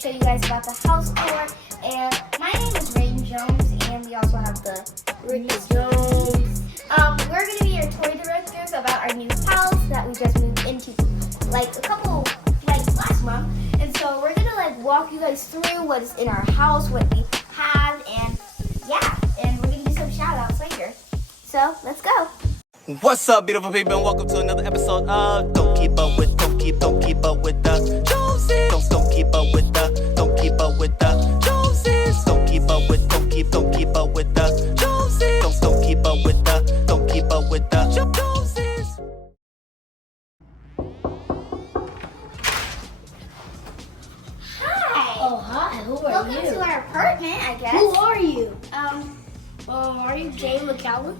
show you guys about the house tour. And my name is Rain Jones, and we also have the Rickey Jones. We're gonna be your toy directors about our new house that we just moved into, last month. And so we're gonna walk you guys through what is in our house, what we have, and yeah. And we're gonna do some shout outs later. So let's go. What's up, beautiful people, and welcome to another episode of Don't Keep Up with the Joneses. Don't keep up with the Joneses. Don't keep up with the Joneses. Don't keep up with the Joneses. Don't keep up with the Joneses. Hi. Oh, hi. Who are Welcome you? to our apartment, I guess. Who are you? Are you Jay McCallum?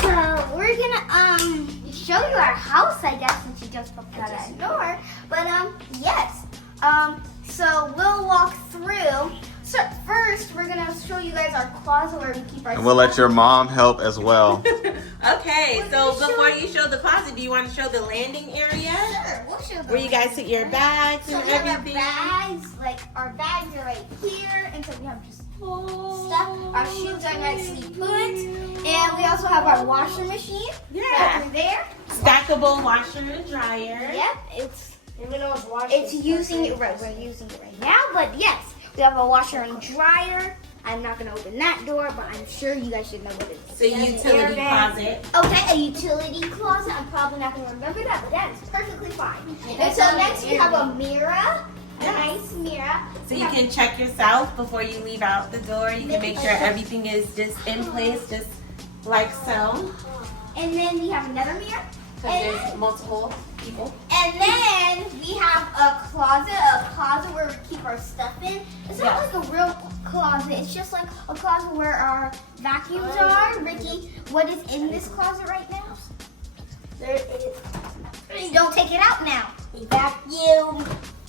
So we're gonna show you our house, I guess, since you just popped out our door. But yes. So we'll walk through. So first, we're gonna show you guys our closet where we keep our. And we'll let your mom help as well. Okay, so before you show the closet, do you want to show the landing area? Sure, we'll show them. Where you guys put your bags So and we have everything? our bags, our bags are right here, and so we have just stuff. Our shoes are nicely put, and we also have our washer machine. Yeah. Over there. Stackable washer and dryer. Yep, it's using it right. We're using it right now, but yes, we have a washer and dryer. I'm not gonna open that door, but I'm sure you guys should know what it is. So utility closet. Okay, a utility closet. I'm probably not gonna remember that, but that is perfectly fine. And so next we have a mirror, a nice mirror. So you can check yourself before you leave out the door. You can make sure everything is just in place, just like so. And then we have another mirror. Because there's multiple people. And then we have a closet where we keep our stuff in. It's not like a real closet. It's just like a closet where our vacuums are. Ricky, what is in this closet right now? There is Don't take it out now. a vacuum,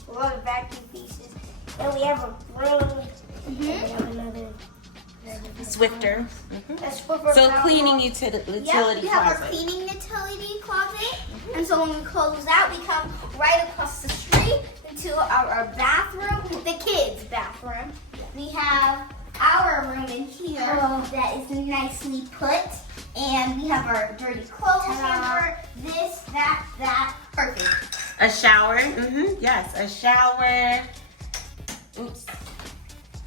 a lot of vacuum pieces. Then we have a broom. And we have another. Swifter. That's for So cleaning utility Yeah, we have our closet. cleaning utility closet. And so when we close that, we come right across the street into our bathroom, the kids' bathroom. We have our room in here that is nicely put. And we have our dirty clothes hamper, this, that, perfect. A shower. Yes, a shower. Oops.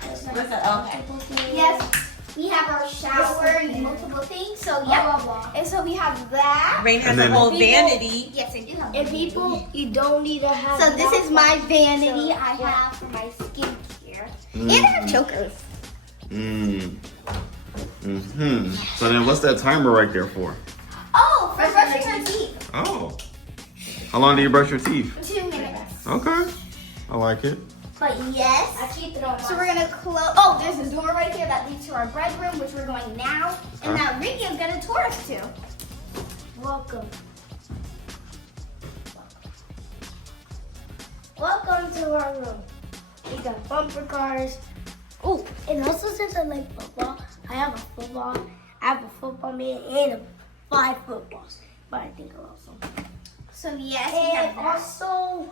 What's that? Okay. Yes, we have our shower and multiple things. So yeah, and so we have that. Rain has And a then- whole vanity. Yes, I do have. And people, you don't need to have. So this is my vanity So, I have for my skincare. Mm. And I have chokers. So then what's that timer right there for? Oh, for brushing my teeth. Oh. How long do you brush your teeth? 2 minutes. Okay. I like it. But yes. I keep it on. So we're gonna close. Oh, there's a door right here that leads to our bedroom, which we're going now. And that Ricky is gonna tour us to. Welcome. Welcome to our room. We got bumper cars. Oh, and also since I like football, I have a football. I have a football man and 5 footballs. But I think I lost some. So yes, we have And that. also,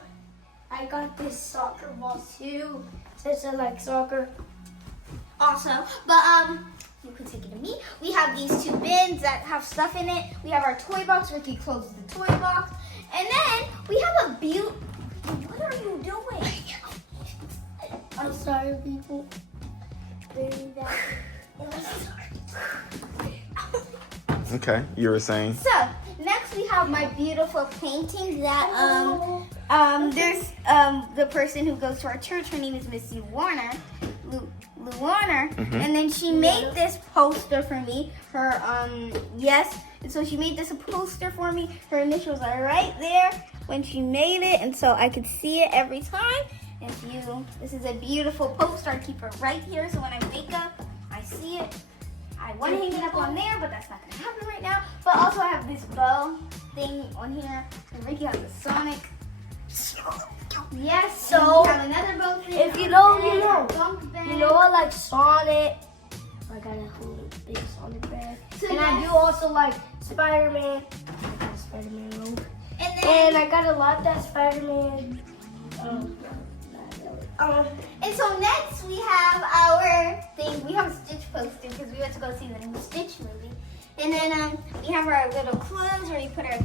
I got this soccer ball too. Since I like soccer. Also, but you can take it to me. We have these 2 bins that have stuff in it. We have our toy box. Ricky closes the toy box, and then we have a What are you doing? I'm sorry, people. Doing that. Okay. You were saying? So next we have my beautiful painting that there's the person who goes to our church. Her name is Missy Warner, Lou Warner, and then she made this poster for me. Her and so she made this a poster for me. Her initials are right there when she made it, and so I could see it every time. This is a beautiful poster. I keep it right here, so when I wake up, I see it. I want to hang it up on there, but that's not going to happen right now. But also I have this bow thing on here. And Ricky has a Sonic. Yes, so we have another bow thing. If you know, you our know. bunk bed. You know, I like Sonic. I got a whole big Sonic bag. So And I do also like Spider-Man. I got a Spider-Man robe. And then And I got a lot that Spider-Man. And And so next we have our thing. We have a Stitch poster because we went to go see the new Stitch movie. And then we have our little clothes where we put our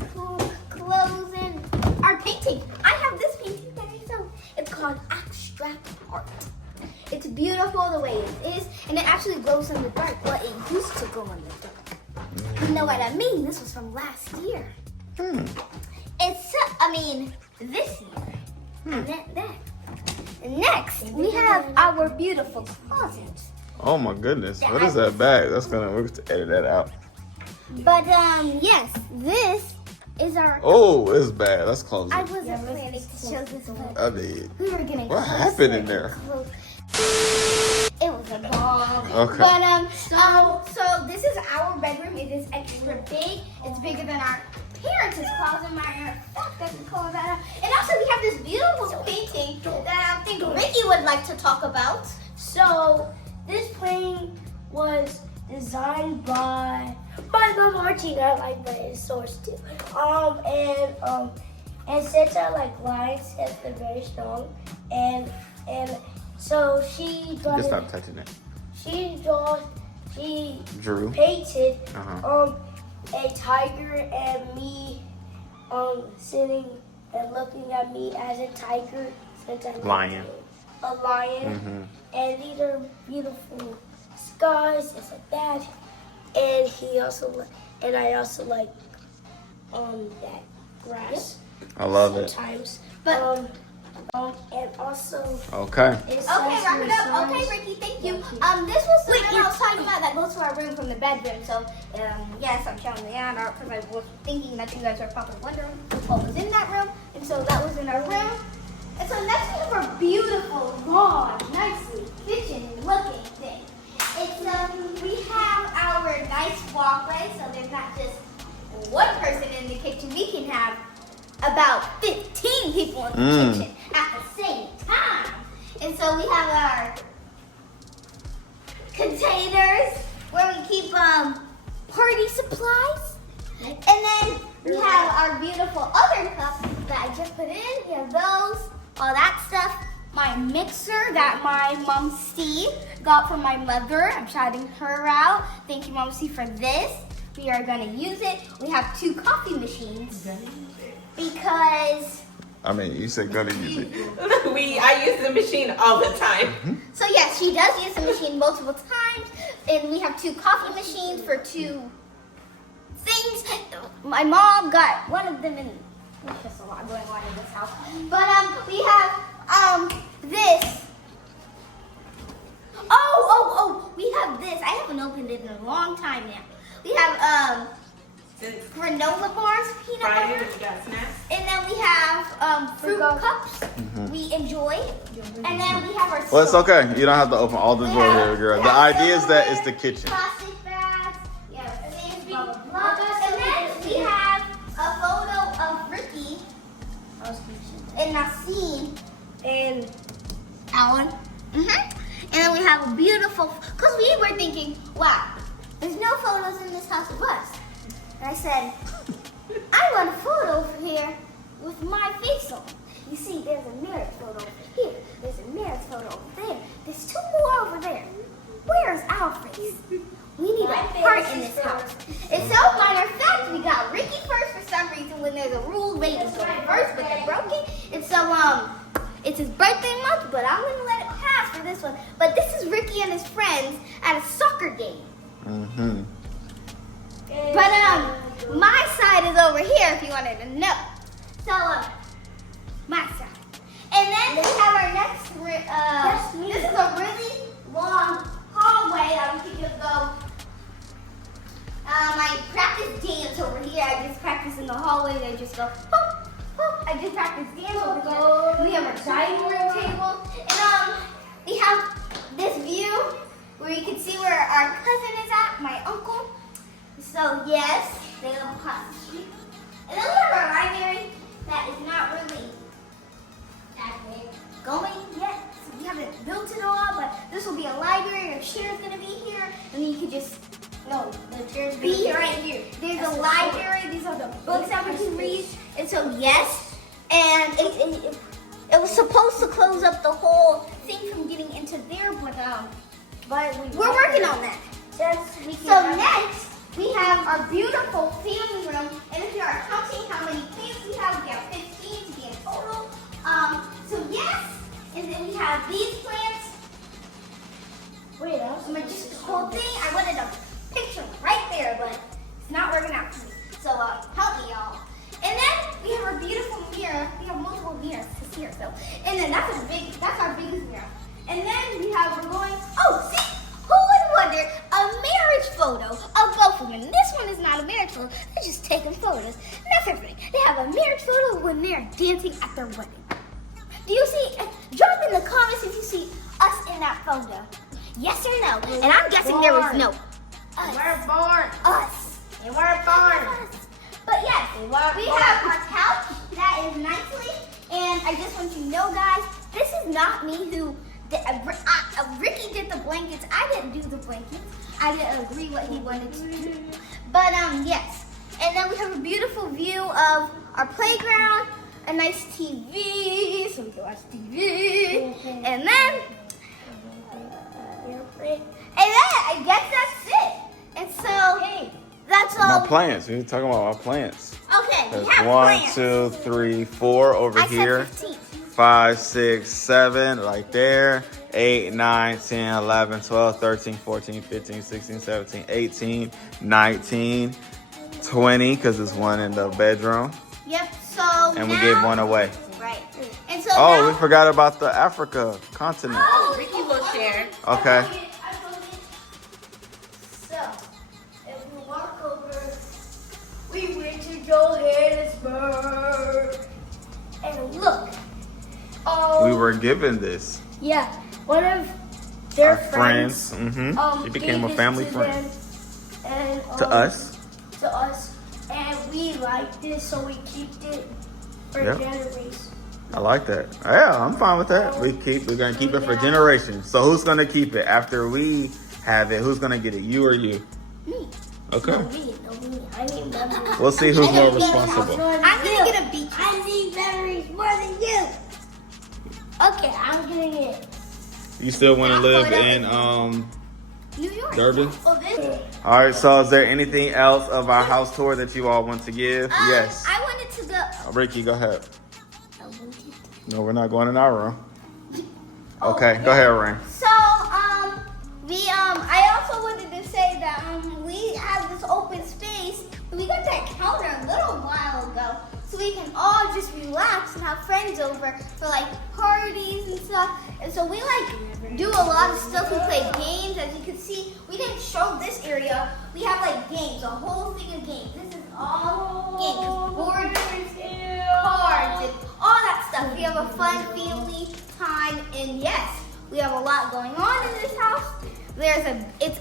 clothes in. Our painting. I have this painting that I sew. It's called Abstract Art. It's beautiful the way it is, and it actually glows in the dark. Well, it used to glow in the dark. You know what I mean? This was from last year. This year. And that. And next, we have our beautiful closet. Oh my goodness. What is that bag? We're going to edit that out. But, yes, this is our... Oh, it's bad. Let's close I it. wasn't planning to show this one. I did. We were getting What happened in there? It was a bomb. Okay. But so this is our bedroom. It is extra big. It's bigger than our parents' closet. My fact doesn't call that out. And also we have this beautiful painting that I think Ricky would like to talk about. So this plane was designed by my mom Martina. I like the source too. And since I like lines, they're very strong. And so she You got can it. stop touching it. She Drew. painted Uh-huh. a tiger and me sitting and looking at me as a tiger since I'm Lion. a lion. And these are beautiful skies, it's like that. And I also like that grass. I love it. Sometimes. But- And also Okay. it says wrap it up. sometimes- Okay, Ricky, thank you. This was the room I was talking about that goes to our room from the bedroom. So, yes, I'm showing the art because I was thinking that you guys were probably wondering what was in that room. And so that was in our room. And so next we have our beautiful, long, nicely kitchen-looking thing. It's we have our nice walkway, so there's not just one person in the kitchen. We can have about 15 people in the kitchen at the same time. And so we have our containers where we keep party supplies. And then we have our beautiful other cups that I just put in. We have those, all that stuff. My mixer that my mom Steve got from my mother. I'm shouting her out. Thank you, Mom Steve, for this. We are going to use it. We have 2 coffee machines because... I mean, you said gonna use it. I use the machine all the time. So yes, she does use the machine multiple times, and we have 2 coffee machines for 2 things. My mom got one of them in. There's just a lot going on in this house. But we have this. Oh, we have this. I haven't opened it in a long time now. We have granola bars, peanut Friday, butter. you got snacks? And then we have fruit cups we enjoy. And then we have our Well, it's soap. okay. You don't have to open all the We doors have- here, girl. we The have idea is that silverware, it's the kitchen. Plastic bags. Yeah, things, blah, blah, blah. And then we have a photo of Ricky and Nassim and Alan. And then we have a beautiful, because we were thinking, wow, there's no photos in this house of us. And I said, I want a photo over here with my face on. You see, there's a Meredith photo over here. There's a Meredith photo over there. There's 2 more over there. Where's our face? We need a heart in this house. And so, matter of fact, we got Ricky first for some reason. When there's a rule, ladies go first, but they broke it. And so, it's his birthday month, but I'm gonna let it pass for this one. But this is Ricky and his friends at a soccer game. But my side is over here if you wanted to know. So my side. And then we have our next this is a really long hallway that we can just go. I practice dance over here. I just practice in the hallway. I just go hoop, hoop. I just practice dance over here. We have our dining room table. And we have this view where you can see where our cousin is at, my uncle. So yes, they live across the street. And then we have our library that is not really going yet. So we haven't built it all, but this will be a library. Your chair is gonna be here, and then you can just the chair's be right here. There's a library. These are the books that we can read. And so yes, and it was supposed to close up the whole thing from getting into there, but we're working on that. So next, we have our beautiful family room, and if you are counting how many plants we have 15 to be in total. So yes, and then we have these plants. Wait, that's Just the whole thing. I wanted a picture right there, but it's not working out for me. So help me, y'all. And then we have our beautiful mirror. We have multiple mirrors to see ourselves. And then that's our biggest mirror. And then we're going, oh, see, who would wonder, a marriage photo of both of them. This one is not a marriage photo. They're just taking photos. And that's everything. They have a marriage photo when they're dancing at their wedding. Do you see, drop in the comments if you see us in that photo. Yes or no? And I'm guessing there was no. We're born. Us. And we're born. But yes, we have our couch that is nicely, and I just want you to know, guys, this is not me who did, Ricky did the blankets. I didn't do the blankets. I didn't agree what he wanted to do. But yes, and then we have a beautiful view of our playground, a nice TV, so we can watch TV, and then I guess that's it. And so that's all. My plants. We were talking about our plants. Okay, we There's have 1, plants. 2, 3, 4 over I said here. 15. 5, 6, 7 right there. 8, 9, 10, 11, 12, 13, 14, 15, 16, 17, 18, 19, 20, because there's one in the bedroom. Yep, so And we now- gave one away. Right. And so Oh, now, we forgot about the Africa continent. Ricky will share. Okay. So, if we walk over, we went to Johannesburg. And look. We were given this. Yeah, one of their Our friends. She became a gave family this to friend. them and, To us. To us. And we liked it, so we keep it for Yep. generations. I like that. Yeah, I'm fine with that. We're gonna keep it for generations. So who's gonna keep it after we have it? Who's gonna get it? You or you? me. Okay. No, me. I need memories. We'll see who's more responsible. I'm going to get a beach. I need memories more than you. Okay, I'm getting it. You still want to live in New York. Durban? Oh, this. All right. So is there anything else of our house tour that you all want to give? Yes. I wanted to go. Ricky, go ahead. No, we're not going in our room. Okay, go ahead, Rain. So, I also wanted to say that we have this open space. We got that counter a little while ago, so we can all just relax and have friends over for like parties and stuff. And so we like do a lot of stuff. We play games, as you can see. We didn't show this area. We have like games, a whole thing of games. This is all games, board games, cards, and all that stuff. We have a fun family time, and yes, we have a lot going on in this house. It's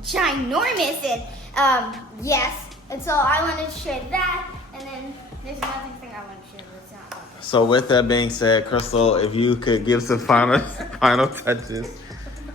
ginormous, and yes, and so I wanted to share that, and then there's another thing I want to share, but it's not about that. So with that being said, Chrystle, if you could give some final touches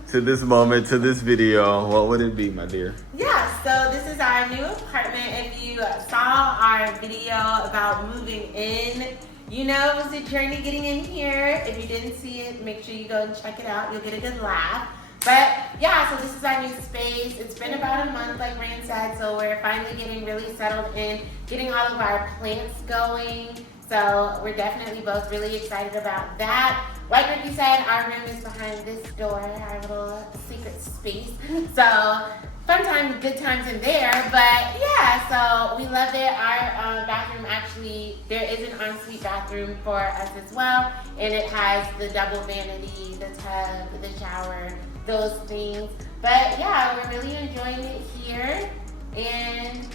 to this moment, to this video, what would it be, my dear? Yeah, so this is our new apartment. If you saw our video about moving in, you know it was a journey getting in here. If you didn't see it, make sure you go and check it out. You'll get a good laugh. But yeah, so this is our new space. It's been about a month, like Rand said, so we're finally getting really settled in, getting all of our plants going. So we're definitely both really excited about that. Like Ricky said, our room is behind this door, our little secret space. So fun times, good times in there. But yeah, so we loved it. Our bathroom actually, there is an ensuite bathroom for us as well. And it has the double vanity, the tub, the shower, those things. But yeah, we're really enjoying it here. And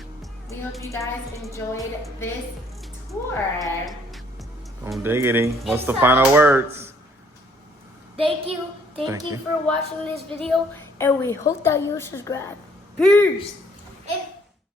we hope you guys enjoyed this tour. On diggity. What's the final words? Thank you. Thank you. For watching this video, and we hope that you subscribe. Peace. If